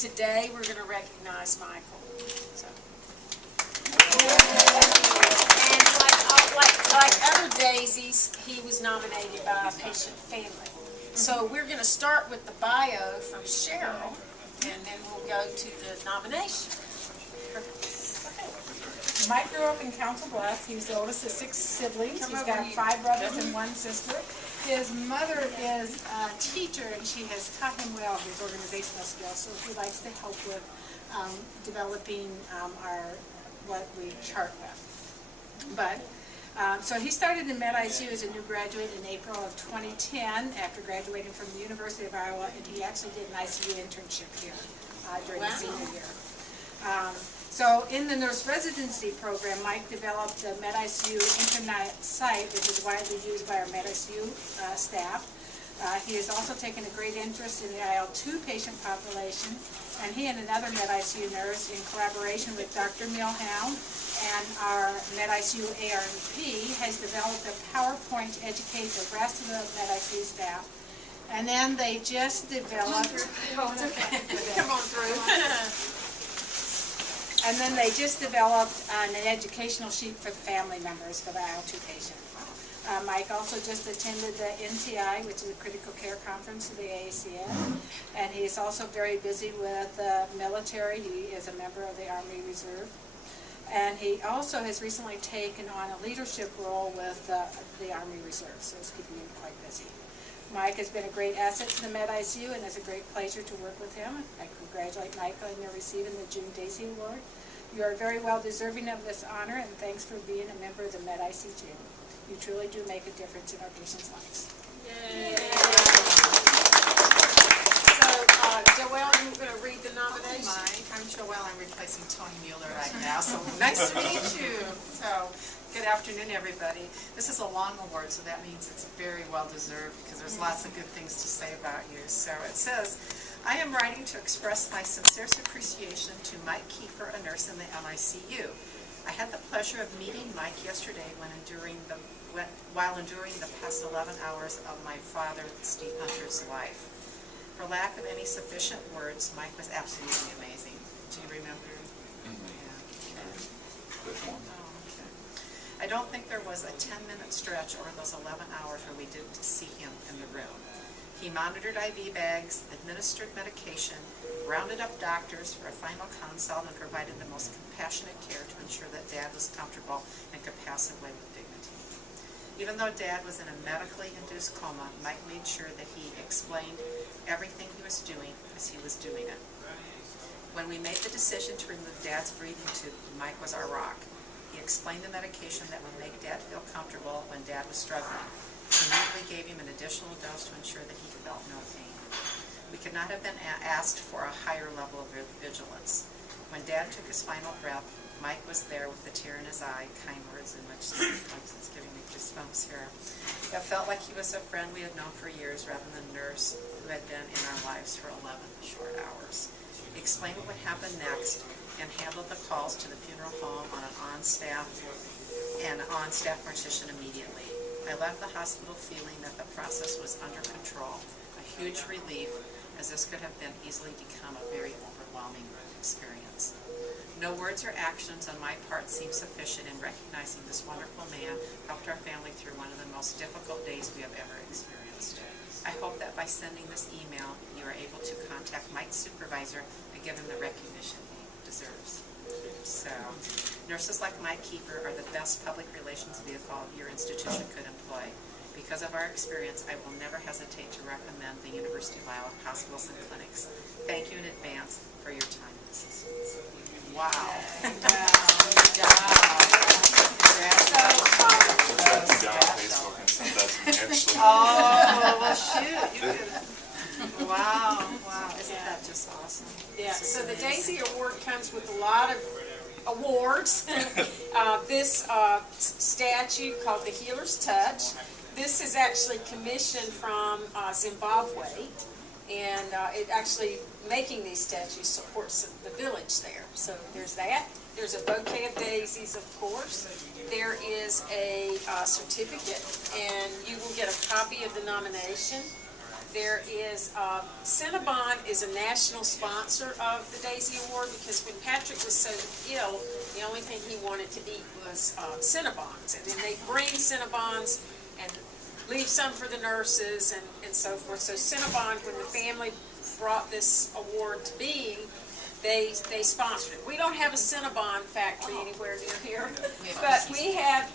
today we're going to recognize Michael. So. And like other daisies, he was nominated by a patient family. So we're going to start with the bio from Cheryl, and then we'll go to the nomination. Mike grew up in Council Bluffs. He was the oldest of 6 siblings. He's got 5 brothers and 1 sister. His mother is a teacher, and she has taught him well his organizational skills, so he likes to help with developing what we chart with. But so he started in MedICU as a new graduate in April of 2010 after graduating from the University of Iowa, and he actually did an ICU internship here during the senior year. So in the nurse residency program, Mike developed the MedICU internet site, which is widely used by our MedICU staff. He has also taken a great interest in the IL-2 patient population, and he and another MedICU nurse, in collaboration with Dr. Milhound and our MedICU ARNP, has developed a PowerPoint to educate the rest of the MedICU staff. And then they just developed... Come on through. And then they just developed an educational sheet for the family members for the IL-2 patient. Mike also just attended the NTI, which is a critical care conference of the AACN, and he is also very busy with the military. He is a member of the Army Reserve. And he also has recently taken on a leadership role with the Army Reserve, so it's keeping him quite busy. Mike has been a great asset to the MedICU, and it's a great pleasure to work with him. I congratulate Mike on your receiving the June Daisy Award. You are very well deserving of this honor, and thanks for being a member of the MedICU. You truly do make a difference in our patients' lives. Yay. So, Joelle, you're going to read the nomination. Mike, I'm Joelle. I'm replacing Tony Mueller right now, so nice to meet you. So, good afternoon, everybody. This is a long award, so that means it's very well deserved because there's lots of good things to say about you. So it says, I am writing to express my sincerest appreciation to Mike Keeper, a nurse in the MICU. I had the pleasure of meeting Mike yesterday while enduring the past 11 hours of my father, Steve Hunter's life. For lack of any sufficient words, Mike was absolutely amazing. Do you remember? Yeah. I don't think there was a 10-minute stretch over those 11 hours where we didn't see him in the room. He monitored IV bags, administered medication, rounded up doctors for a final consult, and provided the most compassionate care to ensure that Dad was comfortable and could pass away with dignity. Even though Dad was in a medically induced coma, Mike made sure that he explained everything he was doing as he was doing it. When we made the decision to remove Dad's breathing tube, Mike was our rock. He explained the medication that would make Dad feel comfortable when Dad was struggling. He immediately gave him an additional dose to ensure that he felt no pain. We could not have been asked for a higher level of vigilance. When Dad took his final breath, Mike was there with a tear in his eye, kind words in which it's giving me goosebumps here. It felt like he was a friend we had known for years rather than a nurse who had been in our lives for 11 short hours. He explained what would happen next and handled the calls to the funeral home on an on-staff mortician immediately. I left the hospital feeling that the process was under control, a huge relief, as this could have been easily become a very overwhelming experience. No words or actions on my part seem sufficient in recognizing this wonderful man helped our family through one of the most difficult days we have ever experienced. I hope that by sending this email, you are able to contact Mike's supervisor and give him the recognition he deserves. So, nurses like Mike Keeper are the best public relations vehicle your institution could employ. Because of our experience, I will never hesitate to recommend the University of Iowa hospitals and clinics. Thank you in advance for your time and assistance. Wow. Oh, well, shoot. You could. Wow. Isn't that just awesome? Yeah, so the Daisy Award comes with a lot of awards. This statue called the Healer's Touch. This is actually commissioned from Zimbabwe, and it actually, making these statues supports the village there. So there's that. There's a bouquet of daisies, of course. There is a certificate, and you will get a copy of the nomination. There is, Cinnabon is a national sponsor of the Daisy Award because when Patrick was so ill, the only thing he wanted to eat was Cinnabons. And then they bring Cinnabons and leave some for the nurses and so forth. So Cinnabon, when the family brought this award to being, they sponsored it. We don't have a Cinnabon factory anywhere near here, but we have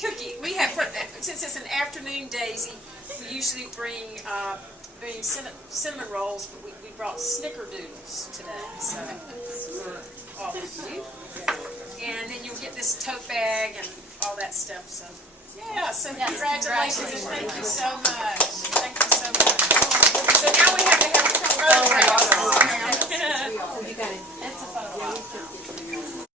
since it's an afternoon Daisy, we usually bring cinnamon rolls, but we brought snickerdoodles today, so for all of you. And then you'll get this tote bag and all that stuff, so yeah, so congratulations and thank you so much. Thank you so much. So now we have to have a photo. You got it. That's a photo.